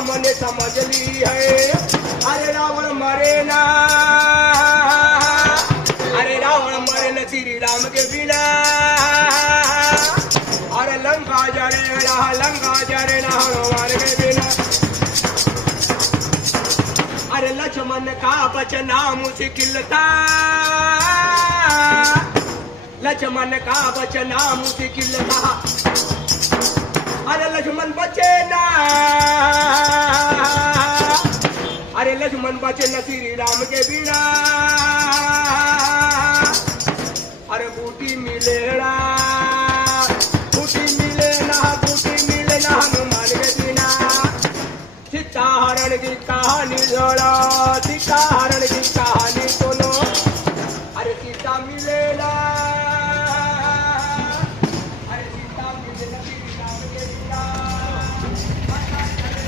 हमने समझ ली है। अरे रावण मरे ना, अरे रावण मरे न श्री राम के बिना। अरे लंका जरे ना, लंका जरे ना हनुमान के बिना। अरे लक्ष्मण का बचना मुश्किल था, लक्ष्मण का बचना मुश्किल था। अरे लक्ष्मण बचे ना, अरे लक्ष्मण बचे न श्री राम के बिना। अरे बूटी मिले ना, बूटी मिले ना, बूटी मिले ना हनुमान के बिना। सीता हरण की कहानी जोड़ो, सीता हरण की कहानी सुनो। अरे सीता मिले ना,